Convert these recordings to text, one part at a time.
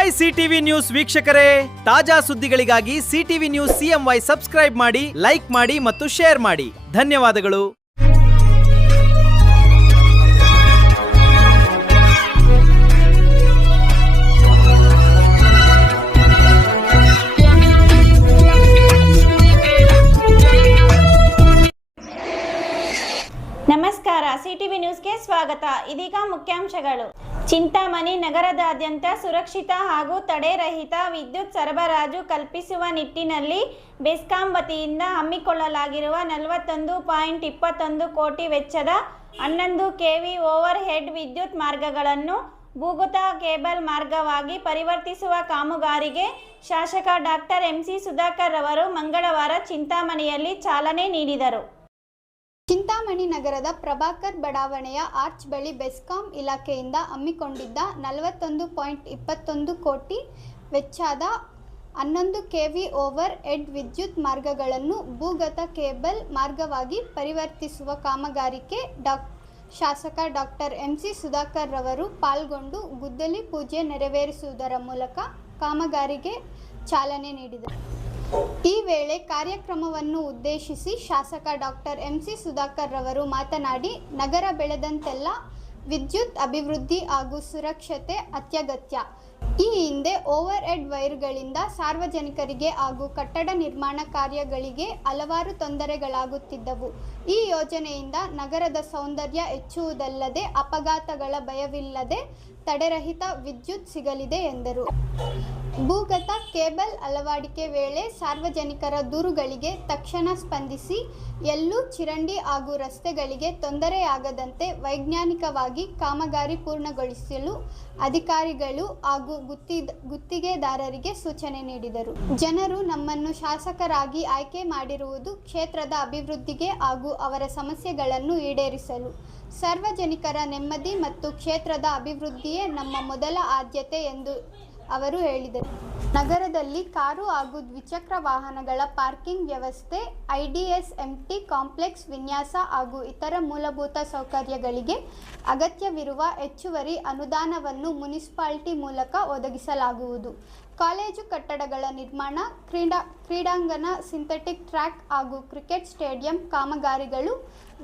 Hi CTV news ವೀಕ್ಷಕರೇ, ತಾಜಾ ಸುದ್ದಿಗಳಿಗಾಗಿ ಸಿಟಿವಿ ನ್ಯೂಸ್ CMY ಸಬ್ಸ್ಕ್ರೈಬ್ ಮಾಡಿ, ಲೈಕ್ ಮಾಡಿ ಮತ್ತು ಶೇರ್ ಮಾಡಿ. ಧನ್ಯವಾದಗಳು. ನಮಸ್ಕಾರ, ಸಿಟಿವಿ ನ್ಯೂಸ್ಗೆ ಸ್ವಾಗತ. ಇದೀಗ ಮುಖ್ಯಾಂಶಗಳು. ಚಿಂತಾಮಣಿ ನಗರದಾದ್ಯಂತ ಸುರಕ್ಷಿತ ಹಾಗೂ ತಡೆರಹಿತ ವಿದ್ಯುತ್ ಸರಬರಾಜು ಕಲ್ಪಿಸುವ ನಿಟ್ಟಿನಲ್ಲಿ ಬೆಸ್ಕಾಂ ವತಿಯಿಂದ ಹಮ್ಮಿಕೊಳ್ಳಲಾಗಿರುವ 41.21 ಕೋಟಿ ವೆಚ್ಚದ 11 kV ಓವರ್ ಹೆಡ್ ವಿದ್ಯುತ್ ಮಾರ್ಗಗಳನ್ನು ಭೂಗತ ಕೇಬಲ್ ಮಾರ್ಗವಾಗಿ ಪರಿವರ್ತಿಸುವ ಕಾಮಗಾರಿಗೆ ಶಾಸಕ ಡಾಕ್ಟರ್ MC ಸುಧಾಕರ್ ಅವರು ಮಂಗಳವಾರ ಚಿಂತಾಮಣಿಯಲ್ಲಿ ಚಾಲನೆ ನೀಡಿದರು. ಚಿಂತಾಮಣಿ ನಗರದ ಪ್ರಭಾಕರ್ ಬಡಾವಣೆಯ ಆರ್ಚ್ ಬಳಿ ಬೆಸ್ಕಾಂ ಇಲಾಖೆಯಿಂದ ಹಮ್ಮಿಕೊಂಡಿದ್ದ 41.21 ಕೋಟಿ ವೆಚ್ಚದ 11 kV ಓವರ್ ಹೆಡ್ ವಿದ್ಯುತ್ ಮಾರ್ಗಗಳನ್ನು ಭೂಗತ ಕೇಬಲ್ ಮಾರ್ಗವಾಗಿ ಪರಿವರ್ತಿಸುವ ಕಾಮಗಾರಿಗೆ ಶಾಸಕ ಡಾಕ್ಟರ್ MC ಸುಧಾಕರ್ ರವರು ಪಾಲ್ಗೊಂಡು ಗುದ್ದಲಿ ಪೂಜೆ ನೆರವೇರಿಸುವುದರ ಮೂಲಕ ಕಾಮಗಾರಿಗೆ ಚಾಲನೆ ನೀಡಿದರು. ಈ ವೇಳೆ ಕಾರ್ಯಕ್ರಮವನ್ನು ಉದ್ದೇಶಿಸಿ ಶಾಸಕ ಡಾಕ್ಟರ್ MC ಸುಧಾಕರ್ ರವರು ಮಾತನಾಡಿ, ನಗರ ಬೆಳೆದಂತೆಲ್ಲ ವಿದ್ಯುತ್ ಅಭಿವೃದ್ಧಿ ಹಾಗೂ ಸುರಕ್ಷತೆ ಅತ್ಯಗತ್ಯ. ಈ ಹಿಂದೆ ಓವರ್ ಹೆಡ್ ವೈರ್ಗಳಿಂದ ಸಾರ್ವಜನಿಕರಿಗೆ ಹಾಗೂ ಕಟ್ಟಡ ನಿರ್ಮಾಣ ಕಾರ್ಯಗಳಿಗೆ ಹಲವಾರು ತೊಂದರೆಗಳಾಗುತ್ತಿದ್ದವು. ಈ ಯೋಜನೆಯಿಂದ ನಗರದ ಸೌಂದರ್ಯ ಹೆಚ್ಚುವುದಲ್ಲದೆ ಅಪಘಾತಗಳ ಭಯವಿಲ್ಲದೆ ತಡೆರಹಿತ ವಿದ್ಯುತ್ ಸಿಗಲಿದೆ ಎಂದರು. ಭೂಗತ ಕೇಬಲ್ ಅಳವಡಿಕೆ ವೇಳೆ ಸಾರ್ವಜನಿಕರ ದೂರುಗಳಿಗೆ ತಕ್ಷಣ ಸ್ಪಂದಿಸಿ ಎಲ್ಲೂ ಚರಂಡಿ ಹಾಗೂ ರಸ್ತೆಗಳಿಗೆ ತೊಂದರೆಯಾಗದಂತೆ ವೈಜ್ಞಾನಿಕವಾಗಿ ಕಾಮಗಾರಿ ಪೂರ್ಣಗೊಳಿಸಲು ಅಧಿಕಾರಿಗಳು ಹಾಗೂ ಗುತ್ತಿಗೆದಾರರಿಗೆ ಸೂಚನೆ ನೀಡಿದರು. ಜನರು ನಮ್ಮನ್ನು ಶಾಸಕರಾಗಿ ಆಯ್ಕೆ ಮಾಡಿರುವುದು ಕ್ಷೇತ್ರದ ಅಭಿವೃದ್ಧಿಗೆ ಹಾಗೂ ಅವರ ಸಮಸ್ಯೆಗಳನ್ನು ಈಡೇರಿಸಲು. ಸಾರ್ವಜನಿಕರ ನೆಮ್ಮದಿ ಮತ್ತು ಕ್ಷೇತ್ರದ ಅಭಿವೃದ್ಧಿಯೇ ನಮ್ಮ ಮೊದಲ ಆದ್ಯತೆ ಎಂದು ಅವರು ಹೇಳಿದರು. ನಗರದಲ್ಲಿ ಕಾರು ಹಾಗೂ ದ್ವಿಚಕ್ರ ವಾಹನಗಳ ಪಾರ್ಕಿಂಗ್ ವ್ಯವಸ್ಥೆ, IDSMT ಕಾಂಪ್ಲೆಕ್ಸ್ ವಿನ್ಯಾಸ ಹಾಗೂ ಇತರ ಮೂಲಭೂತ ಸೌಕರ್ಯಗಳಿಗೆ ಅಗತ್ಯವಿರುವ ಹೆಚ್ಚುವರಿ ಅನುದಾನವನ್ನು ಮುನಿಸಿಪಾಲಿಟಿ ಮೂಲಕ ಒದಗಿಸಲಾಗುವುದು. ಕಾಲೇಜು ಕಟ್ಟಡಗಳ ನಿರ್ಮಾಣ, ಕ್ರೀಡಾಂಗಣ, ಸಿಂಥೆಟಿಕ್ ಟ್ರ್ಯಾಕ್ ಹಾಗೂ ಕ್ರಿಕೆಟ್ ಸ್ಟೇಡಿಯಂ ಕಾಮಗಾರಿಗಳು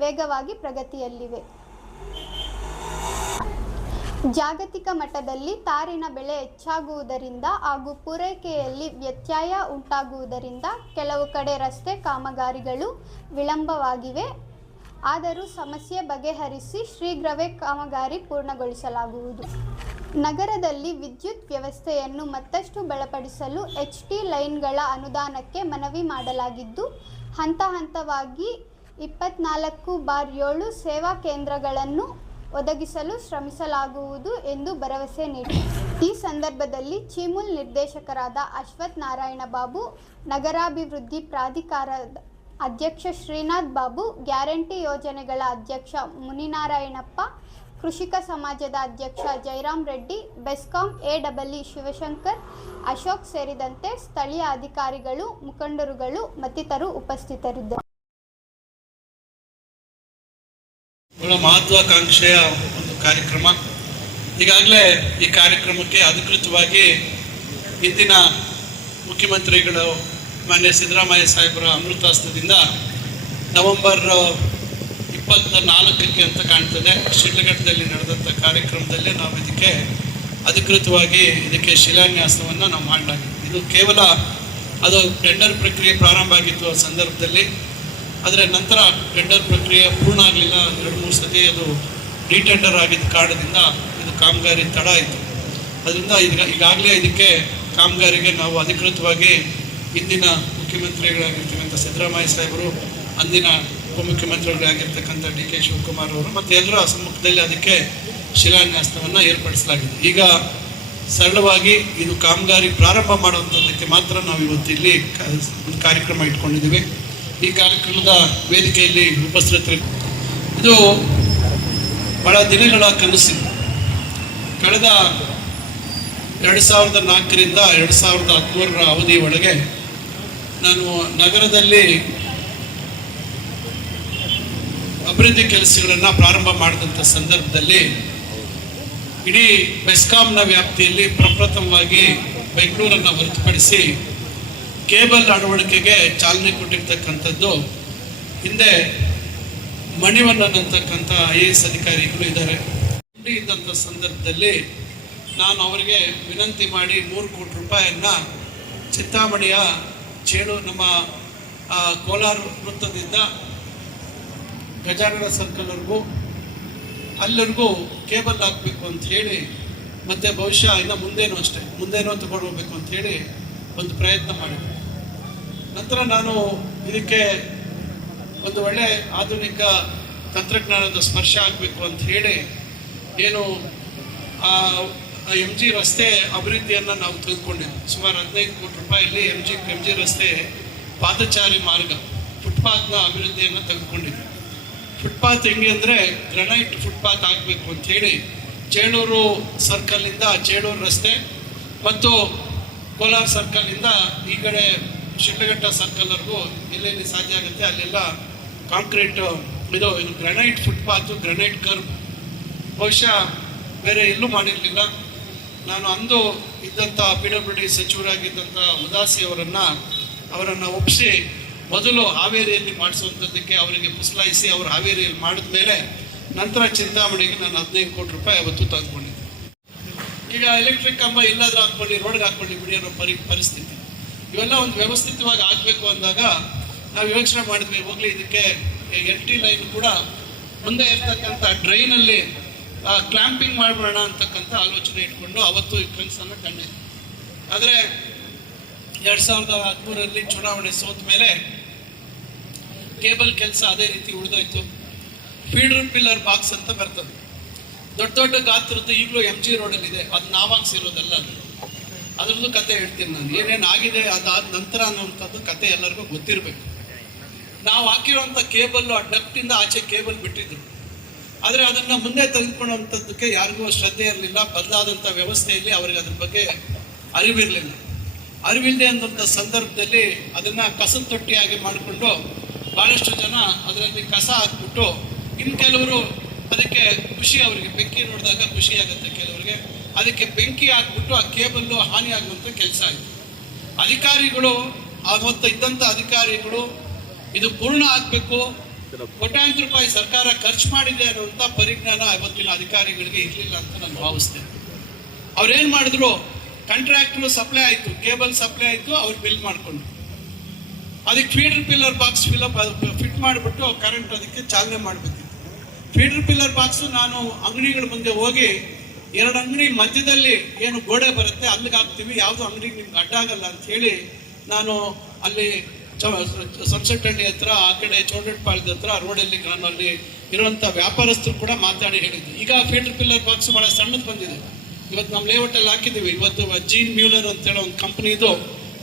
ವೇಗವಾಗಿ ಪ್ರಗತಿಯಲ್ಲಿವೆ. ಜಾಗತಿಕ ಮಟ್ಟದಲ್ಲಿ ತಾರಿನ ಬೆಲೆ ಹೆಚ್ಚಾಗುವುದರಿಂದ ಹಾಗೂ ಪೂರೈಕೆಯಲ್ಲಿ ವ್ಯತ್ಯಯ ಉಂಟಾಗುವುದರಿಂದ ಕೆಲವು ಕಡೆ ರಸ್ತೆ ಕಾಮಗಾರಿಗಳು ವಿಳಂಬವಾಗಿವೆ. ಆದರೂ ಸಮಸ್ಯೆ ಬಗೆಹರಿಸಿ ಶೀಘ್ರವೇ ಕಾಮಗಾರಿ ಪೂರ್ಣಗೊಳಿಸಲಾಗುವುದು. ನಗರದಲ್ಲಿ ವಿದ್ಯುತ್ ವ್ಯವಸ್ಥೆಯನ್ನು ಮತ್ತಷ್ಟು ಬಲಪಡಿಸಲು HT ಲೈನ್ಗಳ ಅನುದಾನಕ್ಕೆ ಮನವಿ ಮಾಡಲಾಗಿದ್ದು, ಹಂತ ಹಂತವಾಗಿ 24/7 ಸೇವಾ ಕೇಂದ್ರಗಳನ್ನು ಒದಗಿಸಲು ಶ್ರಮಿಸಲಾಗುವುದು ಎಂದು ಭರವಸೆ ನೀಡಿದರು. ಈ ಸಂದರ್ಭದಲ್ಲಿ ಚಿಮುಲ್ ನಿರ್ದೇಶಕರಾದ ಅಶ್ವಥ್ ನಾರಾಯಣ ಬಾಬು, ನಗರಾಭಿವೃದ್ಧಿ ಪ್ರಾಧಿಕಾರದ ಅಧ್ಯಕ್ಷ ಶ್ರೀನಾಥ್ ಬಾಬು, ಗ್ಯಾರಂಟಿ ಯೋಜನೆಗಳ ಅಧ್ಯಕ್ಷ ಮುನಿನಾರಾಯಣಪ್ಪ, ಕೃಷಿಕ ಸಮಾಜದ ಅಧ್ಯಕ್ಷ ಜಯರಾಮ್ ರೆಡ್ಡಿ, ಬೆಸ್ಕಾಂ AEE ಶಿವಶಂಕರ್, ಅಶೋಕ್ ಸೇರಿದಂತೆ ಸ್ಥಳೀಯ ಅಧಿಕಾರಿಗಳು, ಮುಖಂಡರುಗಳು ಮತ್ತಿತರರು ಉಪಸ್ಥಿತರಿದ್ದರು. ಬಹಳ ಮಹತ್ವಾಕಾಂಕ್ಷೆಯ ಒಂದು ಕಾರ್ಯಕ್ರಮ. ಈಗಾಗಲೇ ಈ ಕಾರ್ಯಕ್ರಮಕ್ಕೆ ಅಧಿಕೃತವಾಗಿ ಇಂದಿನ ಮುಖ್ಯಮಂತ್ರಿಗಳು ಮಾನ್ಯ ಸಿದ್ದರಾಮಯ್ಯ ಸಾಹೇಬರ ಅಮೃತಾಸ್ತ್ರದಿಂದ ನವೆಂಬರ್ 24ಕ್ಕೆ ಅಂತ ಕಾಣ್ತದೆ, ಶಿಡ್ಲಘಟ್ಟದಲ್ಲಿ ನಡೆದಂಥ ಕಾರ್ಯಕ್ರಮದಲ್ಲಿ ನಾವು ಇದಕ್ಕೆ ಅಧಿಕೃತವಾಗಿ ಶಿಲಾನ್ಯಾಸವನ್ನು ನಾವು ಮಾಡಲಾಗಿದೆ. ಇದು ಕೇವಲ ಅದು ಟೆಂಡರ್ ಪ್ರಕ್ರಿಯೆ ಪ್ರಾರಂಭ ಆಗಿತ್ತು ಆ ಸಂದರ್ಭದಲ್ಲಿ. ಆದರೆ ನಂತರ ಟೆಂಡರ್ ಪ್ರಕ್ರಿಯೆ ಪೂರ್ಣ ಆಗಲಿಲ್ಲ. 2-3 ಸತಿ ಅದು ಡಿಟೆಂಡರ್ ಆಗಿದ್ದ ಕಾರಣದಿಂದ ಇದು ಕಾಮಗಾರಿ ತಡ ಆಯಿತು. ಅದರಿಂದ ಈಗಾಗಲೇ ಇದಕ್ಕೆ ಕಾಮಗಾರಿಗೆ ನಾವು ಅಧಿಕೃತವಾಗಿ ಇಂದಿನ ಮುಖ್ಯಮಂತ್ರಿಗಳಾಗಿರ್ತಕ್ಕಂಥ ಸಿದ್ದರಾಮಯ್ಯ ಸಾಹೇಬರು, ಅಂದಿನ ಉಪಮುಖ್ಯಮಂತ್ರಿಗಳಾಗಿರ್ತಕ್ಕಂಥ DK ಶಿವಕುಮಾರ್ ಅವರು ಮತ್ತು ಎಲ್ಲರ ಸಮ್ಮುಖದಲ್ಲಿ ಅದಕ್ಕೆ ಶಿಲಾನ್ಯಾಸವನ್ನು ಏರ್ಪಡಿಸಲಾಗಿದೆ. ಈಗ ಸರಳವಾಗಿ ಇದು ಕಾಮಗಾರಿ ಪ್ರಾರಂಭ ಮಾಡುವಂಥದ್ದಕ್ಕೆ ಮಾತ್ರ ನಾವು ಇವತ್ತು ಇಲ್ಲಿ ಒಂದು ಕಾರ್ಯಕ್ರಮ ಇಟ್ಕೊಂಡಿದ್ದೀವಿ. ಈ ಕಾರ್ಯಕ್ರಮದ ವೇದಿಕೆಯಲ್ಲಿ ಉಪಸ್ಥಿತರು, ಇದು ಬಹಳ ದಿನಗಳ ಕನಸು. ಕಳೆದ 2004ರಿಂದ 2013ರ ಅವಧಿ ಒಳಗೆ ನಾನು ನಗರದಲ್ಲಿ ಅಭಿವೃದ್ಧಿ ಕೆಲಸಗಳನ್ನು ಪ್ರಾರಂಭ ಮಾಡಿದಂಥ ಸಂದರ್ಭದಲ್ಲಿ ಇಡೀ ಬೆಸ್ಕಾಂನ ವ್ಯಾಪ್ತಿಯಲ್ಲಿ ಪ್ರಪ್ರಥಮವಾಗಿ ಬೆಂಗಳೂರನ್ನು ಹೊರತುಪಡಿಸಿ ಕೇಬಲ್ ಅಳವಡಿಕೆಗೆ ಚಾಲನೆ ಕೊಟ್ಟಿರ್ತಕ್ಕಂಥದ್ದು. ಹಿಂದೆ ಮಣಿವಣ್ಣನ್ ಅಂತಕ್ಕಂಥ IAS ಅಧಿಕಾರಿಗಳು ಇದ್ದಾರೆ. ಇದ್ದಂಥ ಸಂದರ್ಭದಲ್ಲಿ ನಾನು ಅವರಿಗೆ ವಿನಂತಿ ಮಾಡಿ 3 ಕೋಟಿ ರೂಪಾಯಿಯನ್ನು ಚಿಂತಾಮಣಿಯ ನಮ್ಮ ಕೋಲಾರ ವೃತ್ತದಿಂದ ಗಜಾನನ ಸರ್ಕಲ್ವರೆಗೂ ಅಲ್ಲಿವರೆಗೂ ಕೇಬಲ್ ಹಾಕಬೇಕು ಅಂತ ಹೇಳಿ, ಮತ್ತು ಬಹುಶಃ ಇನ್ನು ಮುಂದೇನೋ ತಗೊಂಡು ಹೋಗ್ಬೇಕು ಅಂತ ಹೇಳಿ ಒಂದು ಪ್ರಯತ್ನ ಮಾಡಿದೆ. ನಂತರ ನಾನು ಇದಕ್ಕೆ ಒಂದು ಒಳ್ಳೆ ಆಧುನಿಕ ತಂತ್ರಜ್ಞಾನದ ಸ್ಪರ್ಶ ಆಗಬೇಕು ಅಂತ ಹೇಳಿ ಏನು MG ರಸ್ತೆ ಅಭಿವೃದ್ಧಿಯನ್ನು ನಾವು ತೆಗೆದುಕೊಂಡಿದ್ವಿ. ಸುಮಾರು 15 ಕೋಟಿ ರೂಪಾಯಿಯಲ್ಲಿ MG ರಸ್ತೆ ಪಾದಚಾರಿ ಮಾರ್ಗ ಫುಟ್ಪಾತ್ನ ಅಭಿವೃದ್ಧಿಯನ್ನು ತೆಗೆದುಕೊಂಡಿದ್ವಿ. ಫುಟ್ಪಾತ್ ಹೆಂಗೆ ಅಂದರೆ ಗ್ರನೈಟ್ ಫುಟ್ಪಾತ್ ಆಗಬೇಕು ಅಂತ ಹೇಳಿ ಚೇಳೂರು ಸರ್ಕಲ್ನಿಂದ ಚೇಳೂರು ರಸ್ತೆ ಮತ್ತು ಕೋಲಾರ ಸರ್ಕಲ್ನಿಂದ ಈ ಕಡೆ ಶಿಡ್ಲಘಟ್ಟ ಸರ್ಕಲ್ವರೆಗೂ ಎಲ್ಲೆಲ್ಲಿ ಸಾಧ್ಯ ಆಗುತ್ತೆ ಅಲ್ಲೆಲ್ಲ ಕಾಂಕ್ರೀಟ್ ಇದು ಗ್ರನೈಟ್ ಫುಟ್ಪಾತು, ಗ್ರನೈಟ್ ಕರ್ವ್ ಬಹುಶಃ ಬೇರೆ ಎಲ್ಲೂ ಮಾಡಿರಲಿಲ್ಲ. ನಾನು ಅಂದು ಇದ್ದಂಥ PWD ಸಚಿವರಾಗಿದ್ದಂಥ ಉದಾಸಿ ಅವರನ್ನು ಒಪ್ಪಿಸಿ ಮೊದಲು ಹಾವೇರಿಯಲ್ಲಿ ಮಾಡಿಸುವಂಥದ್ದಕ್ಕೆ ಅವರಿಗೆ ಪುಸಲಾಯಿಸಿ ಅವರು ಹಾವೇರಿಯಲ್ಲಿ ಮಾಡಿದ ಮೇಲೆ ನಂತರ ಚಿಂತಾಮಣಿಗೆ ನಾನು 15 ಕೋಟಿ ರೂಪಾಯಿ ಅವತ್ತು ತಂದುಕೊಂಡಿದ್ದೆ. ಈಗ ಎಲೆಕ್ಟ್ರಿಕ್ ಕಂಬ ಎಲ್ಲಾದರೂ ಹಾಕ್ಕೊಳ್ಳಿ, ರೋಡ್ಗೆ ಹಾಕ್ಕೊಳ್ಳಿ ಬಿಡಿ ಅನ್ನೋ ಪರಿಸ್ಥಿತಿ. ಇವೆಲ್ಲ ಒಂದು ವ್ಯವಸ್ಥಿತವಾಗಿ ಆಗಬೇಕು ಅಂದಾಗ ನಾವು ಯೋಚನೆ ಮಾಡಿದ್ವಿ, ಹೋಗಲಿ ಇದಕ್ಕೆ LT ಲೈನ್ ಕೂಡ ಮುಂದೆ ಇರ್ತಕ್ಕಂಥ ಡ್ರೈನಲ್ಲಿ ಕ್ಲ್ಯಾಂಪಿಂಗ್ ಮಾಡಿಬಿಡೋಣ ಅಂತಕ್ಕಂಥ ಆಲೋಚನೆ ಇಟ್ಕೊಂಡು ಅವತ್ತು ಈ ಕನಸನ್ನು ಕಂಡಿದ್ದೆ. ಆದರೆ 2013ರಲ್ಲಿ ಚುನಾವಣೆ ಸೋತ ಮೇಲೆ ಕೇಬಲ್ ಕೆಲಸ ಅದೇ ರೀತಿ ಉಳಿದೋಯ್ತು. ಫೀಡರ್ ಪಿಲ್ಲರ್ ಬಾಕ್ಸ್ ಅಂತ ಬರ್ತದೆ, ದೊಡ್ಡ ದೊಡ್ಡ ಗಾತ್ರದ್ದು ಈಗಲೂ MG ರೋಡಲ್ಲಿ ಇದೆ. ಅದು ನಾವಾಗ್ಸಿರೋದಲ್ಲ, ಅದರದ್ದು ಕತೆ ಹೇಳ್ತೀನಿ ನಾನು. ಏನೇನು ಆಗಿದೆ ಅದಾದ ನಂತರ ಅನ್ನೋಂಥದ್ದು ಕತೆ ಎಲ್ಲರಿಗೂ ಗೊತ್ತಿರಬೇಕು. ನಾವು ಹಾಕಿರೋಂಥ ಕೇಬಲ್ಲು ಆ ಡಕ್ಟಿಂದ ಆಚೆ ಕೇಬಲ್ ಬಿಟ್ಟಿದ್ರು, ಆದರೆ ಅದನ್ನು ಮುಂದೆ ತೆಗೆದುಕೊಳ್ಳುವಂಥದ್ದಕ್ಕೆ ಯಾರಿಗೂ ಶ್ರದ್ಧೆ ಇರಲಿಲ್ಲ. ಬದಲಾದಂಥ ವ್ಯವಸ್ಥೆಯಲ್ಲಿ ಅವರಿಗೆ ಅದ್ರ ಬಗ್ಗೆ ಅರಿವಿರಲಿಲ್ಲ. ಅರಿವಿಲ್ಲದೆ ಅಂದಂಥ ಸಂದರ್ಭದಲ್ಲಿ ಅದನ್ನು ಕಸದ ತೊಟ್ಟಿಯಾಗಿ ಮಾಡಿಕೊಂಡು ಭಾಳಷ್ಟು ಜನ ಅದರಲ್ಲಿ ಕಸ ಹಾಕ್ಬಿಟ್ಟು, ಇನ್ನು ಕೆಲವರು ಅದಕ್ಕೆ ಖುಷಿ, ಅವರಿಗೆ ಬೆಂಕಿ ನೋಡಿದಾಗ ಖುಷಿ ಆಗುತ್ತೆ ಕೆಲವರಿಗೆ, ಅದಕ್ಕೆ ಬೆಂಕಿ ಹಾಕ್ಬಿಟ್ಟು ಆ ಕೇಬಲ್ಲು ಹಾನಿ ಆಗುವಂಥ ಕೆಲಸ ಆಯಿತು. ಅಧಿಕಾರಿಗಳು ಆವತ್ತು ಇದ್ದಂಥ ಅಧಿಕಾರಿಗಳು ಇದು ಪೂರ್ಣ ಆಗಬೇಕು, ಕೋಟ್ಯಾಂತರ ರೂಪಾಯಿ ಸರ್ಕಾರ ಖರ್ಚು ಮಾಡಿದೆ ಅನ್ನುವಂಥ ಪರಿಜ್ಞಾನ ಇವತ್ತಿನ ಅಧಿಕಾರಿಗಳಿಗೆ ಇರಲಿಲ್ಲ ಅಂತ ನಾನು ಭಾವಿಸ್ತೇನೆ. ಅವ್ರೇನು ಮಾಡಿದ್ರು, ಕಾಂಟ್ರಾಕ್ಟ್ರು ಸಪ್ಲೈ ಆಯಿತು, ಕೇಬಲ್ ಸಪ್ಲೈ ಆಯಿತು, ಅವ್ರು ಬಿಲ್ ಮಾಡಿಕೊಂಡು ಅದಕ್ಕೆ ಫೀಡರ್ ಪಿಲ್ಲರ್ ಬಾಕ್ಸ್ ಫಿಟ್ ಮಾಡಿಬಿಟ್ಟು ಕರೆಂಟ್ ಅದಕ್ಕೆ ಚಾಲನೆ ಮಾಡಬೇಕಿತ್ತು. ಫೀಡರ್ ಪಿಲ್ಲರ್ ಬಾಕ್ಸು ನಾನು ಅಂಗಡಿಗಳ ಮುಂದೆ ಹೋಗಿ 2 ಅಂಗಡಿ ಮಧ್ಯದಲ್ಲಿ ಏನು ಗೋಡೆ ಬರುತ್ತೆ ಅಲ್ಲಿಗೆ ಹಾಕ್ತೀವಿ, ಯಾವುದು ಅಂಗಡಿಗೆ ನಿಮ್ಗೆ ಅಡ್ಡ ಆಗಲ್ಲ ಅಂತ ಹೇಳಿ ನಾನು ಅಲ್ಲಿ ಸಂಸಟ್ಟಹಳ್ಳಿ ಹತ್ರ, ಆ ಕಡೆ ಚೌಡಟ್ಪಾಳ್ಯದ ಹತ್ರ ರೋಡಲ್ಲಿ ನಾನು ಅಲ್ಲಿ ಇರುವಂಥ ವ್ಯಾಪಾರಸ್ಥರು ಕೂಡ ಮಾತಾಡಿ ಹೇಳಿದ್ದೆ. ಈಗ ಫೀಡರ್ ಪಿಲ್ಲರ್ ಬಾಕ್ಸ್ ಭಾಳ ಸಣ್ಣದು ಬಂದಿದೆ, ಇವತ್ತು ನಮ್ಮ ಲೇಔಟಲ್ಲಿ ಹಾಕಿದ್ದೀವಿ. ಇವತ್ತು ಜೀನ್ ಮ್ಯೂಲರ್ ಅಂತೇಳಿ ಒಂದು ಕಂಪ್ನಿದು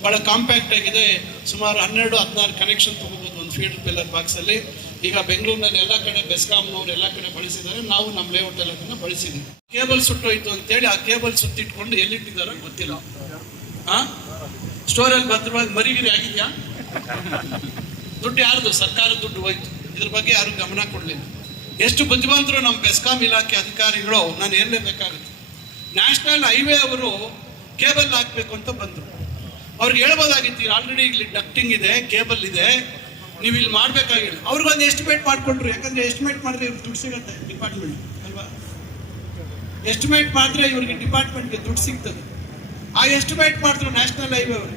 ಭಾಳ ಕಾಂಪ್ಯಾಕ್ಟ್ ಆಗಿದೆ, ಸುಮಾರು 12-16 ಕನೆಕ್ಷನ್ ತೊಗೋಬೋದು ಒಂದು ಫೀಡರ್ ಪಿಲ್ಲರ್ ಬಾಕ್ಸಲ್ಲಿ. ಈಗ ಬೆಂಗಳೂರಿನಲ್ಲಿ ಎಲ್ಲ ಕಡೆ ಬೆಸ್ಕಾಂನವ್ರು ಎಲ್ಲ ಕಡೆ ಬಳಸಿದ್ದಾರೆ, ನಾವು ನಮ್ಮ ಲೇಔಟಲ್ಲಿ ಅದನ್ನು ಬಳಸಿದ್ದೀವಿ. ಕೇಬಲ್ ಸುಟ್ಟೋಯ್ತು ಅಂತೇಳಿ ಆ ಕೇಬಲ್ ಸುತ್ತಿಟ್ಕೊಂಡು ಎಲ್ಲಿಟ್ಟಿದ್ದಾರೋ ಗೊತ್ತಿಲ್ಲ. ಸ್ಟೋರಲ್ಲಿ ಭದ್ರವಾಗಿ ಮರಿಗಿರಿ ಆಗಿದೆಯಾ? ದುಡ್ಡು ಯಾರ್ದು? ಸರ್ಕಾರದ ದುಡ್ಡು ಹೋಯ್ತು. ಇದ್ರ ಬಗ್ಗೆ ಯಾರು ಗಮನ ಕೊಡಲಿಲ್ಲ. ಎಷ್ಟು ಬುದ್ಧಿವಂತರು ನಮ್ಮ ಬೆಸ್ಕಾಂ ಇಲಾಖೆ ಅಧಿಕಾರಿಗಳು, ನಾನು ಹೇಳಲೇಬೇಕಾಗುತ್ತೆ. ನ್ಯಾಷನಲ್ ಹೈವೇ ಅವರು ಕೇಬಲ್ ಹಾಕಬೇಕು ಅಂತ ಬಂದರು. ಅವ್ರಿಗೆ ಹೇಳ್ಬೋದಾಗಿತ್ತು, ಆಲ್ರೆಡಿ ಇಲ್ಲಿ ಡಕ್ಟಿಂಗ್ ಇದೆ, ಕೇಬಲ್ ಇದೆ, ನೀವು ಇಲ್ಲಿ ಮಾಡಬೇಕಾಗಿಲ್ಲ. ಅವ್ರಿಗೊಂದು ಎಸ್ಟಿಮೇಟ್ ಮಾಡಿಕೊಂಡ್ರು. ಯಾಕಂದರೆ ಎಸ್ಟಿಮೇಟ್ ಮಾಡಿದ್ರೆ ಇವ್ರಿಗೆ ದುಡ್ಡು ಸಿಗುತ್ತೆ ಡಿಪಾರ್ಟ್ಮೆಂಟ್ ಅಲ್ವಾ? ಎಸ್ಟಿಮೇಟ್ ಮಾಡಿದ್ರೆ ಇವ್ರಿಗೆ ಡಿಪಾರ್ಟ್ಮೆಂಟ್ಗೆ ದುಡ್ಡು ಸಿಗ್ತದೆ. ಆ ಎಸ್ಟಿಮೇಟ್ ಮಾಡಿದ್ರು ನ್ಯಾಷನಲ್ ಹೈವೇ ಅವರು.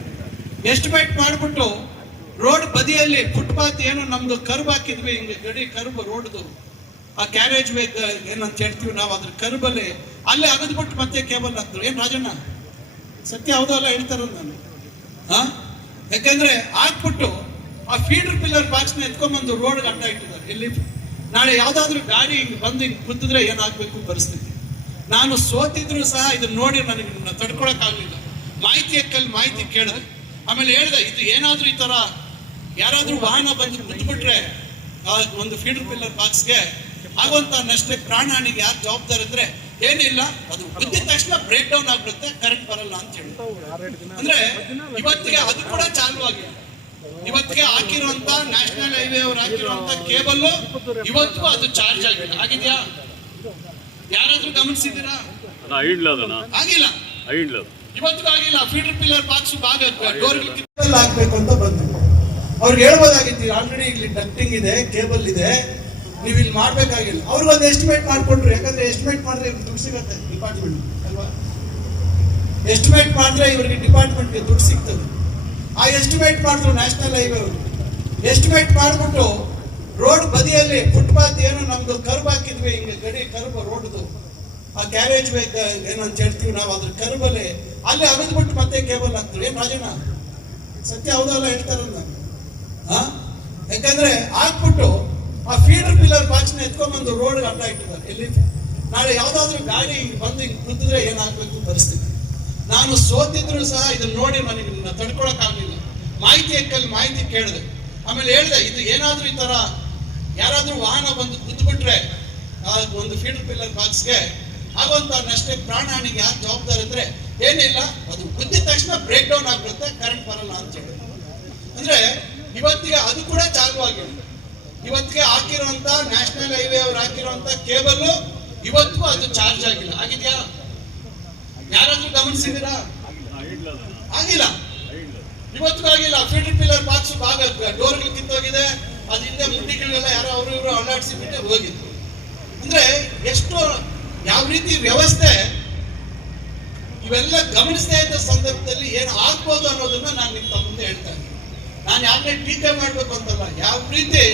ಎಸ್ಟಿಮೇಟ್ ಮಾಡಿಬಿಟ್ಟು ರೋಡ್ ಬದಿಯಲ್ಲಿ ಫುಟ್ಪಾತ್ ಏನು ನಮ್ದು ಕರ್ವ್ ಹಾಕಿದ್ವಿ, ಹಿಂಗೆ ಗಡಿ ಕರ್ವ್ ರೋಡ್ದು, ಆ ಕ್ಯಾರೇಜ್ ವೇ ಏನಂತ ಹೇಳ್ತೀವಿ ನಾವು, ಅದ್ರ ಕರ್ಬಲ್ಲಿ ಅಲ್ಲೇ ಅಗದ್ಬಿಟ್ಟು ಮತ್ತೆ ಕೇಬಲ್ ಹಾಕ್ತಾರೆ. ಏನು ರಾಜಣ್ಣ ಸತ್ಯ ಯಾವುದೋ ಅಲ್ಲ ಹೇಳ್ತಾರಲ್ಲ ನಾನು. ಯಾಕಂದ್ರೆ ಹಾಕ್ಬಿಟ್ಟು ಆ ಫೀಡರ್ ಪಿಲ್ಲರ್ ಬಾಕ್ಸ್ನ ಎತ್ಕೊಂಡ್ಬಂದು ರೋಡ್ಗೆ ಅಡ್ಡ ಇಟ್ಟಿದ್ದಾರೆ. ಎಲ್ಲಿ ನಾಳೆ ಯಾವುದಾದ್ರೂ ಗಾಡಿ ಹಿಂಗೆ ಬಂದು ಹಿಂಗೆ ಕುಂತಿದ್ರೆ ಏನಾಗಬೇಕು ಪರಿಸ್ಥಿತಿ. ನಾನು ಸೋತಿದ್ರು ಸಹ ಇದನ್ನ ನೋಡಿ ನನಗೆ ತಡ್ಕೊಳಕ್ಕಾಗಲಿಲ್ಲ. ಮಾಹಿತಿ ಕೇಳಿದೆ. ಆಮೇಲೆ ಹೇಳಿದೆ, ಇದು ಏನಾದರೂ ಈ ಥರ ಯಾರಾದರೂ ವಾಹನ ಬಂದು ಮುದ್ಬಿಟ್ರೆ ಒಂದು ಫೀಡರ್ ಪಿಲ್ಲರ್ ಬಾಕ್ಸ್ಗೆ ಆಗುವಂಥ ನಷ್ಟಕ್ಕೆ, ಪ್ರಾಣಹಾನಿಗೆ ಯಾರು ಜವಾಬ್ದಾರಿ ಅಂದರೆ ಏನಿಲ್ಲ, ಅದು ಬಿದ್ದ ತಕ್ಷಣ ಬ್ರೇಕ್ ಡೌನ್ ಆಗ್ಬಿಡುತ್ತೆ, ಕರೆಂಟ್ ಬರಲ್ಲ ಅಂತ ಹೇಳಿ. ಅಂದ್ರೆ ಇವತ್ತಿಗೆ ಅದು ಕೂಡ ಚಾಲು ಆಗಿದೆ. ಇವತ್ತಿಗೆ ಹಾಕಿರುವಂತ ನ್ಯಾಷನಲ್ ಹೈವೇ ಅವರು ಹಾಕಿರುವಂತ ಕೇಬಲ್ ಇವತ್ತು ಅದು ಚಾರ್ಜ್ ಆಗಿಲ್ಲ. ಆಗಿದೆಯಾ? ಯಾರಾದ್ರೂ ಗಮನಿಸಿದ್ದೀರಾ? ಆಗಿಲ್ಲ, ಇವತ್ತಿಗೂ ಆಗಿಲ್ಲ. ಫೀಡರ್ ಪಿಲ್ಲರ್ ಬಾಕ್ಸ್ ಹಾಕ್ಬೇಕು ಅಂತ ಬಂದ್ರು. ಅವ್ರಿಗೆ ಹೇಳ್ಬೋದಾಗಿತ್ತು, ಆಲ್ರೆಡಿ ಇಲ್ಲಿ ಡಕ್ಟಿಂಗ್ ಇದೆ, ಕೇಬಲ್ ಇದೆ, ನೀವು ಇಲ್ಲಿ ಮಾಡ್ಬೇಕಾಗಿಲ್ಲ. ಅವ್ರಿಗೊಂದು ಎಸ್ಟಿಮೇಟ್ ಮಾಡ್ಕೊಂಡ್ರು. ಯಾಕಂದ್ರೆ ಎಸ್ಟಿಮೇಟ್ ಮಾಡಿದ್ರೆ ದುಡ್ಡು ಸಿಗುತ್ತೆ ಡಿಪಾರ್ಟ್ಮೆಂಟ್ ಅಲ್ವಾ? ಎಸ್ಟಿಮೇಟ್ ಮಾಡಿದ್ರೆ ಇವರಿಗೆ ಡಿಪಾರ್ಟ್ಮೆಂಟ್ಗೆ ದುಡ್ಡು ಸಿಗ್ತದೆ. ಆ ಎಸ್ಟಿಮೇಟ್ ಮಾಡಿದ್ರು ನ್ಯಾಷನಲ್ ಹೈವೇ ಅವರು. ಎಸ್ಟಿಮೇಟ್ ಮಾಡಿಬಿಟ್ಟು ರೋಡ್ ಬದಿಯಲ್ಲಿ ಫುಟ್ಪಾತ್ ಏನು ನಮ್ದು ಕರ್ಬ್ ಹಾಕಿದ್ವಿ, ಹಿಂಗೆ ಗಡಿ ಕರ್ಬ್ ರೋಡ್ದು, ಆ ಕ್ಯಾರೇಜ್ ವೇ ಏನಂತ ಹೇಳ್ತೀವಿ ನಾವು, ಅದ್ರ ಕರ್ಬಲ್ಲಿ ಅಲ್ಲಿ ಅಗದ್ಬಿಟ್ಟು ಮತ್ತೆ ಕೇಬಲ್ ಹಾಕ್ತಾರೆ. ಏನ್ ರಾಜಣ್ಣ ಸತ್ಯ ಹೌದಲ್ಲ ಹೇಳ್ತಾರಲ್ಲ? ಯಾಕಂದ್ರೆ ಹಾಕ್ಬಿಟ್ಟು ಆ ಫೀಡರ್ ಪಿಲ್ಲರ್ ಬಾಕ್ಸ್ನ ಎತ್ಕೊಂಡ್ಬಂದು ರೋಡ್ ಅಡ್ಡ ಇಟ್ಟಿದ್ದಾರೆ. ಎಲ್ಲಿ ನಾಳೆ ಯಾವ್ದಾದ್ರು ಗಾಡಿ ಬಂದು ಹಿಂಗೆ ಕುಂತಿದ್ರೆ ಏನಾಗ್ಬೇಕು ಪರಿಸ್ಥಿತಿ. ನಾನು ಸೋತಿದ್ರು ಸಹ ಇದನ್ನ ನೋಡಿ ನನಗೆ ತಡ್ಕೊಳಕ್ ಆಗ್ಲಿಲ್ಲ. ಮಾಹಿತಿ ಕೇಳಿದೆ. ಆಮೇಲೆ ಹೇಳಿದೆ, ಇದು ಏನಾದ್ರೂ ಈ ತರ ಯಾರಾದ್ರೂ ವಾಹನ ಬಂದು ಕುಂತ್ಬಿಟ್ರೆ ಒಂದು ಫೀಡರ್ ಪಿಲ್ಲರ್ ಬಾಕ್ಸ್ಗೆ ಆಗುವಂತ ನಷ್ಟ ಪ್ರಾಣಹಾನಿಗೆ ಯಾರು ಜವಾಬ್ದಾರಿ ಅಂದ್ರೆ ಏನಿಲ್ಲ, ಅದು ಗುದ್ದಿದ ತಕ್ಷಣ ಬ್ರೇಕ್ ಡೌನ್ ಆಗ್ಬಿಡುತ್ತೆ, ಕರೆಂಟ್ ಬರಲ್ಲ ಅಂತ ಹೇಳಿ. ಅಂದ್ರೆ ಇವತ್ತಿಗೆ ಅದು ಕೂಡ ಚಾಲು ಆಗಿಲ್ಲ. ಇವತ್ತಿಗೆ ಹಾಕಿರುವಂತ ನ್ಯಾಷನಲ್ ಹೈವೇ ಅವ್ರು ಹಾಕಿರುವಂತ ಕೇಬಲ್ ಇವತ್ತಿಗೂ ಅದು ಚಾರ್ಜ್ ಆಗಿಲ್ಲ. ಆಗಿದ್ಯಾ? ಯಾರಾದ್ರೂ ಗಮನಿಸಿದ್ದೀರಾ? ಆಗಿಲ್ಲ, ಇವತ್ತಿಗೂ ಆಗಿಲ್ಲ. ಫೀಡರ್ ಪಿಲ್ಲರ್ ಬಾಕ್ಸ್ ಡೋರ್ಗಳು ಕಿತ್ತೋಗಿದೆ, ಅದು ಹಿಂದೆ ಮುಂಡಿಗಳಿಗೆಲ್ಲ ಯಾರೋ ಅವರು ಇವರು ಅಲ್ಲಾಡಿಸಿ ಬಿಟ್ಟು ಹೋಗಿದ್ರು. ಅಂದ್ರೆ ಎಷ್ಟು ಯಾವ ರೀತಿ ವ್ಯವಸ್ಥೆ ಇವೆಲ್ಲ ಗಮನಿಸದೇ ಇದ್ದ ಸಂದರ್ಭದಲ್ಲಿ ಏನು ಆಗ್ಬೋದು ಅನ್ನೋದನ್ನ ನಾನು ನಿಮ್ಮ ಮುಂದೆ ಹೇಳ್ತಾ ಇದ್ದೀನಿ. ನಾನು ಯಾರನ್ನೇ ಟೀಕೆ ಮಾಡ್ಬೇಕು ಅಂತಲ್ಲ, ಯಾವ ರೀತಿ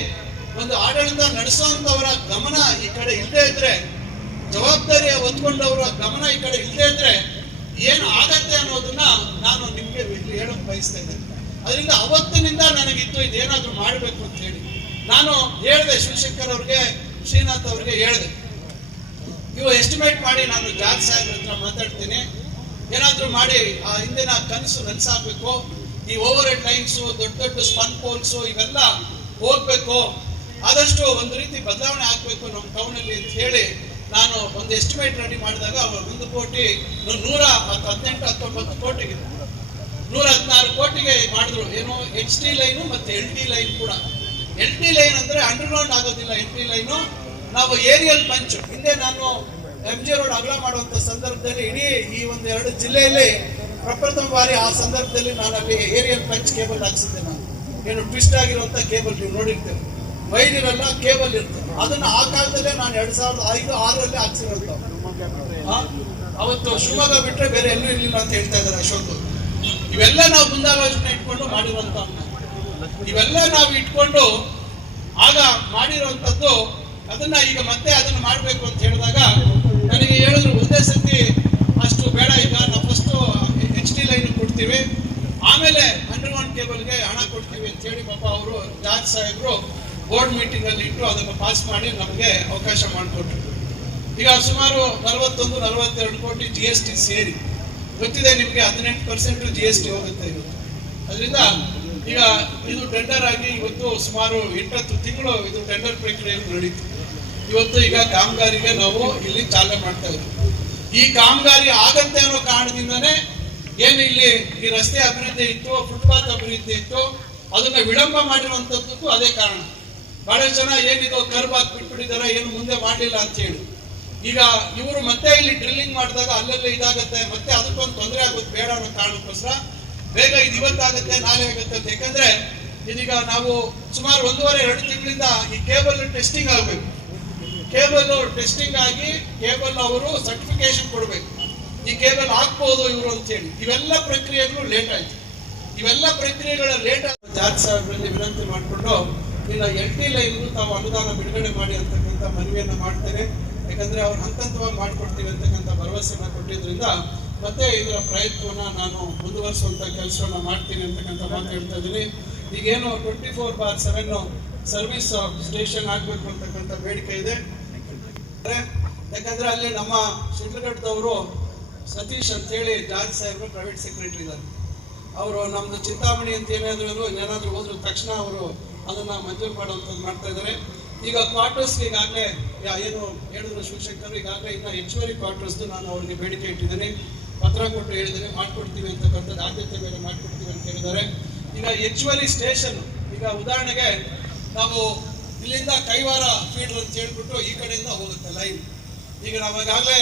ಒಂದು ಆಡಳಿತ ನಡೆಸುವಂತವರ ಗಮನ ಈ ಕಡೆ ಇಲ್ಲದೆ ಇದ್ರೆ, ಜವಾಬ್ದಾರಿಯ ಹೊತ್ಕೊಂಡವರ ಗಮನ ಈ ಕಡೆ ಇಲ್ಲದೆ ಇದ್ರೆ ಏನು ಆಗತ್ತೆ ಅನ್ನೋದನ್ನ ನಾನು ನಿಮ್ಗೆ ಇಲ್ಲಿ ಹೇಳಕ್ ಬಯಸ್ತಾ ಇದ್ದೇನೆ. ಅದರಿಂದ ಅವತ್ತಿನಿಂದ ನನಗಿತ್ತು ಇದೇನಾದ್ರೂ ಮಾಡ್ಬೇಕು ಅಂತ ಹೇಳಿ ನಾನು ಹೇಳಿದೆ. ಶಿವಶಂಕರ್ ಅವ್ರಿಗೆ, ಶ್ರೀನಾಥ್ ಅವ್ರಿಗೆ ಹೇಳಿದೆ, ನೀವು ಎಸ್ಟಿಮೇಟ್ ಮಾಡಿ, ನಾನು ಜಾರ್ಜ್ ಸಾಹೇಬ್ರ ಹತ್ರ ಮಾತಾಡ್ತೀನಿ, ಏನಾದ್ರೂ ಮಾಡಿ ಆ ಹಿಂದಿನ ಕನಸು ನನಸಾಗ್ಬೇಕು. ಈ ಓವರ್ ಹೆಡ್ ಲೈನ್ಸ್, ದೊಡ್ಡ ದೊಡ್ಡ ಸ್ಪನ್ ಪೋಲ್ಸ್ ಇವೆಲ್ಲ ಹೋಗ್ಬೇಕು, ಆದಷ್ಟು ಒಂದು ರೀತಿ ಬದಲಾವಣೆ ಆಗ್ಬೇಕು ನಮ್ಮ ಟೌನ್ ಅಲ್ಲಿ ಅಂತ ಹೇಳಿ ನಾನು ಒಂದು ಎಸ್ಟಿಮೇಟ್ ರೆಡಿ ಮಾಡಿದಾಗ ಅವರು 1 ಕೋಟಿ 118-19 ಕೋಟಿಗೆ 116 ಕೋಟಿಗೆ ಮಾಡಿದ್ರು. ಏನು HT ಲೈನು ಮತ್ತೆ LT ಲೈನ್ ಕೂಡ. LT ಲೈನ್ ಅಂದ್ರೆ ಅಂಡರ್ಗ್ರೌಂಡ್ ಆಗೋದಿಲ್ಲ. LT ಲೈನು ನಾವು ಏರಿಯಲ್ ಬಂಚ್, ಹಿಂದೆ ನಾನು MG ರೋಡ್ ಅಗಲ ಮಾಡುವಂತ ಸಂದರ್ಭದಲ್ಲಿ ಇಡೀ ಈ ಒಂದು 2 ಜಿಲ್ಲೆಯಲ್ಲಿ ಪ್ರಪ್ರಥಮ ಬಾರಿ ಆ ಸಂದರ್ಭದಲ್ಲಿ ನಾನು ಅಲ್ಲಿ ಏರಿಯಲ್ ಬಂಚ್ ಕೇಬಲ್ ಹಾಕ್ಸಿದ್ದೆ. ನಾನು ಏನು ಟ್ವಿಸ್ಟ್ ಆಗಿರುವಂತ ಕೇಬಲ್ ನೀವು ನೋಡಿರ್ತೇವೆ, ವೈರ್ ಇರಲ್ಲ, ಕೇಬಲ್ ಇರ್ತದೆ. ಅದನ್ನ ಆ ಕಾಲದಲ್ಲೇ ನಾನು 2005-6 ಹಾಕ್ಸಿರೋದು. ಅವತ್ತು ಶಿವಮೊಗ್ಗ ಬಿಟ್ರೆ ಬೇರೆ ಎಲ್ಲೂ ಇರ್ಲಿಲ್ಲ ಅಂತ ಹೇಳ್ತಾ ಇದ್ದಾರೆ ಅಶೋಕ್. ಇವೆಲ್ಲ ನಾವು ಮುಂದಾಲೋಚನೆ ಇಟ್ಕೊಂಡು ಮಾಡಿರುವಂತ, ಇವೆಲ್ಲ ನಾವು ಇಟ್ಕೊಂಡು ಆಗ ಮಾಡಿರುವಂತದ್ದು. ಅದನ್ನ ಈಗ ಮತ್ತೆ ಅದನ್ನ ಮಾಡ್ಬೇಕು ಅಂತ ಹೇಳಿದಾಗ ನನಗೆ ಹೇಳಿದ್ರು, ಒಂದೇ ಸತಿ ಅಷ್ಟು ಬೇಡ, ಈಗ ನಾವು ಫಸ್ಟ್ HT ಲೈನ್ ಕೊಡ್ತೀವಿ, ಆಮೇಲೆ ಅಂಡರ್ಗ್ರೌಂಡ್ ಕೇಬಲ್ಗೆ ಹಣ ಕೊಡ್ತೀವಿ ಅಂತ ಹೇಳಿ ಪಾಪ ಅವರು ಜಾರ್ಜ್ ಸಾಹೇಬ್ರು ಬೋರ್ಡ್ ಮೀಟಿಂಗ್ ಅಲ್ಲಿ ಇಟ್ಟು ಅದನ್ನು ಪಾಸ್ ಮಾಡಿ ನಮಗೆ ಅವಕಾಶ ಮಾಡಿಕೊಟ್ರು. ಈಗ ಸುಮಾರು 41-42 ಕೋಟಿ GST ಸೇರಿ, ಗೊತ್ತಿದೆ ನಿಮಗೆ 18% GST ಹೋಗುತ್ತೆ ಇವತ್ತು. ಅದರಿಂದ ಈಗ ಇದು ಟೆಂಡರ್ ಆಗಿ ಇವತ್ತು ಸುಮಾರು 8 ತಿಂಗಳು ಇದು ಟೆಂಡರ್ ಪ್ರಕ್ರಿಯೆ ನಡೀತು. ಇವತ್ತು ಈಗ ಕಾಮಗಾರಿಗೆ ನಾವು ಇಲ್ಲಿ ಚಾಲನೆ ಮಾಡ್ತಾ ಇದ್ದೀವಿ. ಈ ಕಾಮಗಾರಿ ಆಗತ್ತೆ ಅನ್ನೋ ಕಾರಣದಿಂದನೇ ಏನು ಇಲ್ಲಿ ಈ ರಸ್ತೆ ಅಭಿವೃದ್ಧಿ ಇತ್ತು, ಫುಟ್ಪಾತ್ ಅಭಿವೃದ್ಧಿ ಇತ್ತು, ಅದನ್ನ ವಿಳಂಬ ಮಾಡಿರುವಂತದ್ದಕ್ಕೂ ಅದೇ ಕಾರಣ. ಬಹಳಷ್ಟು ಜನ ಏನಿದು ಕರ್ಬ್ ಹಾಕಿ ಬಿಟ್ಬಿಟ್ಟಿದ್ದಾರೆ, ಏನು ಮುಂದೆ ಮಾಡಲಿಲ್ಲ ಅಂತ ಹೇಳಿ. ಈಗ ಇವರು ಮತ್ತೆ ಇಲ್ಲಿ ಡ್ರಿಲ್ಲಿಂಗ್ ಮಾಡಿದಾಗ ಅಲ್ಲೆಲ್ಲ ಇದಾಗತ್ತೆ, ಮತ್ತೆ ಅದಕ್ಕೊಂದು ತೊಂದರೆ ಆಗುತ್ತೆ ಬೇಡ ಅನ್ನೋ ಕಾರಣಕ್ಕೋಸ್ಕರ ಬೇಗ ಇದು ಇವತ್ತಾಗುತ್ತೆ ನಾಳೆ ಆಗುತ್ತೆ ಅಂತ. ಯಾಕಂದ್ರೆ ಇದೀಗ ನಾವು ಸುಮಾರು 1.5-2 ತಿಂಗಳಿಂದ ಈ ಕೇಬಲ್ ಟೆಸ್ಟಿಂಗ್ ಆಗಬೇಕು. ಕೇಬಲ್ ಟೆಸ್ಟಿಂಗ್ ಆಗಿ ಕೇಬಲ್ ಅವರು ಸರ್ಟಿಫಿಕೇಶನ್ ಕೊಡಬೇಕು, ಈ ಕೇಬಲ್ ಹಾಕ್ಬೋದು ಇವರು ಅಂತ ಹೇಳಿ. ಇವೆಲ್ಲ ಪ್ರಕ್ರಿಯೆಗಳು ಲೇಟ್ ಆಯ್ತು. ಇವೆಲ್ಲ ಪ್ರಕ್ರಿಯೆಗಳ ಲೇಟ್ ಆದ ಜಾರ್ಜ್ ಸಾಹೇಬ್ರಲ್ಲಿ ವಿನಂತಿ ಮಾಡಿಕೊಂಡು ಇಲ್ಲ LT ಲೈನ್ ತಾವು ಅನುದಾನ ಬಿಡುಗಡೆ ಮಾಡಿ ಅಂತಕ್ಕಂಥ ಮನವಿಯನ್ನ ಮಾಡ್ತೇನೆ. ಯಾಕಂದ್ರೆ ಅವ್ರು ಹಂತವಾಗಿ ಮಾಡಿಕೊಡ್ತೀವಿ ಅಂತಕ್ಕಂಥ ಭರವಸೆನ ಕೊಟ್ಟಿದ್ರಿಂದ ಮತ್ತೆ ಇದರ ಪ್ರಯತ್ನವನ್ನ ನಾನು ಮುಂದುವರಿಸುವಂತ ಕೆಲಸವನ್ನ ಮಾಡ್ತೀನಿ ಅಂತಕ್ಕಂಥ ಮಾತು ಹೇಳ್ತಾ ಇದ್ದೀನಿ. ಈಗೇನು 24/7 ಸರ್ವಿಸ್ ಸ್ಟೇಷನ್ ಆಗ್ಬೇಕು ಅಂತಕ್ಕಂಥ ಬೇಡಿಕೆ ಇದೆ. ಯಾಕಂದ್ರೆ ಅಲ್ಲಿ ನಮ್ಮ ಶಿಡ್ಲಘಟ್ಟದವರು ಸತೀಶ್ ಅಂತ ಹೇಳಿ ಜಾರ್ಜ್ ಸಾಹೇಬ್ರು ಪ್ರೈವೇಟ್ ಸೆಕ್ರೆಟರಿ ಇದ್ದಾರೆ. ಅವರು ನಮ್ದು ಚಿಂತಾಮಣಿ ಅಂತ ಏನಾದ್ರು ಹೋದ್ರು ತಕ್ಷಣ ಅವರು ಅದನ್ನ ಮಂಜೂರು ಮಾಡುವಂಥದ್ದು ಮಾಡ್ತಾ ಇದ್ದಾರೆ. ಈಗ ಕ್ವಾರ್ಟರ್ಸ್ ಈಗಾಗಲೇ ಏನು ಹೇಳಿದ್ರು ಶಿವಶಂಕರ್, ಈಗಾಗಲೇ ಇನ್ನು ಹೆಚ್ಚುವರಿ ಕ್ವಾರ್ಟರ್ಸ್ ನಾನು ಅವ್ರಿಗೆ ಬೇಡಿಕೆ ಇಟ್ಟಿದ್ದೀನಿ, ಪತ್ರ ಕೊಟ್ಟು ಹೇಳಿದ್ದೇನೆ, ಮಾಡ್ಕೊಡ್ತೀವಿ ಅಂತಕ್ಕಂಥದ್ದು ಆದ್ಯತೆ ಮೇಲೆ ಮಾಡ್ಕೊಡ್ತೀವಿ ಅಂತ ಹೇಳಿದ್ದಾರೆ. ಈಗ ಹೆಚ್ಚುವರಿ ಸ್ಟೇಷನ್, ಈಗ ಉದಾಹರಣೆಗೆ ನಾವು ಇಲ್ಲಿಂದ ಕೈವಾರ ಫೀಡರ್ ಅಂತ ಹೇಳ್ಬಿಟ್ಟು ಈ ಕಡೆಯಿಂದ ಹೋಗುತ್ತೆ ಲೈನ್, ಈಗ ನಾವು ಈಗಾಗಲೇ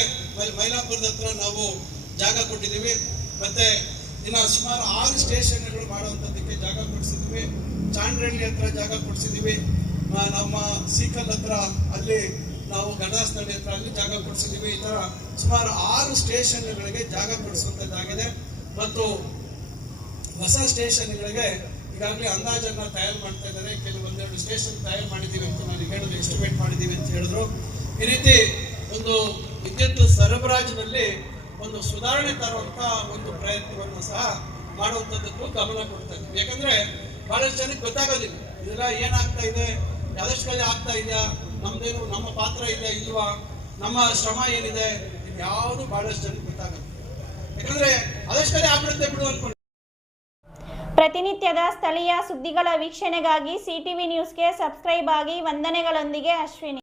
ಮೈಲಾಪುರದ ಹತ್ರ ನಾವು ಜಾಗ ಕೊಟ್ಟಿದ್ದೀವಿ, ಮತ್ತೆ ಇನ್ನು ಸುಮಾರು 6 ಸ್ಟೇಷನ್ಗಳು ಮಾಡುವಂಥದ್ದಕ್ಕೆ ಜಾಗ ಕೊಡಿಸಿದ್ದೀವಿ. ಚಾಂಡ್ರಳ್ಳಿ ಹತ್ರ ಜಾಗ ಕೊಡಿಸಿದ್ದೀವಿ, ನಮ್ಮ ಸೀಕಲ್ ಹತ್ರ ಅಲ್ಲಿ ನಾವು ಗಣಾಸ್ಥಳಿ ಹತ್ರ ಅಲ್ಲಿ ಜಾಗ ಕೊಡಿಸಿದ್ದೀವಿ. ಈ ಥರ ಸುಮಾರು 6 ಸ್ಟೇಷನ್ಗಳಿಗೆ ಜಾಗ ಕೊಡಿಸುವಂಥದ್ದಾಗಿದೆ. ಮತ್ತು ಹೊಸ ಸ್ಟೇಷನ್ಗಳಿಗೆ ಈಗಾಗಲೇ ಅಂದಾಜನ್ನು ತಯಾರು ಮಾಡ್ತಾ ಇದ್ದಾರೆ. ಕೆಲವೊಂದೆರಡು ಸ್ಟೇಷನ್ ತಯಾರು ಮಾಡಿದ್ದೀವಿ ಅಂತ ನಾನು ಹೇಳಿದ್ರು, ಎಸ್ಟಿಮೇಟ್ ಮಾಡಿದ್ದೀವಿ ಅಂತ ಹೇಳಿದ್ರು. ಈ ರೀತಿ ಒಂದು ವಿದ್ಯುತ್ ಸರಬರಾಜಿನಲ್ಲಿ ಒಂದು ಸುಧಾರಣೆ ತರುವಂತ ಒಂದು ಪ್ರಯತ್ನವನ್ನು ಸಹ ಮಾಡುವಂಥದ್ದಕ್ಕೂ ಗಮನ ಕೊಡ್ತಾ ಇದ್ದೀವಿ. ಯಾಕಂದ್ರೆ ಬಹಳಷ್ಟು ಜನಕ್ಕೆ ಗೊತ್ತಾಗೋದಿಲ್ಲ ಇದೆಲ್ಲ ಏನಾಗ್ತಾ ಇದೆ, ಯಾವ್ದಷ್ಟು ಕಡೆ ಆಗ್ತಾ ಇದೆಯಾ, ನಮ್ದೇನು ನಮ್ಮ ಪಾತ್ರ ಇದೆ ಇಲ್ವಾ, ನಮ್ಮ ಶ್ರಮ ಏನಿದೆ, ಯಾವುದು ಬಹಳಷ್ಟು ಜನಕ್ಕೆ ಗೊತ್ತಾಗುತ್ತೆ. ಯಾಕಂದ್ರೆ ಅದಷ್ಟು ಕಡೆ ಆಗ್ಬಿಡುತ್ತೆ ಬಿಡು ಅನ್ಕೊಂಡು. ಪ್ರತಿನಿತ್ಯದ ಸ್ಥಳೀಯ ಸುದ್ದಿಗಳ ವೀಕ್ಷಣೆಗಾಗಿ ಸಿಟಿವಿ ನ್ಯೂಸ್ಗೆ ಸಬ್ಸ್ಕ್ರೈಬ್ ಆಗಿ. ವಂದನೆಗಳೊಂದಿಗೆ ಅಶ್ವಿನಿ.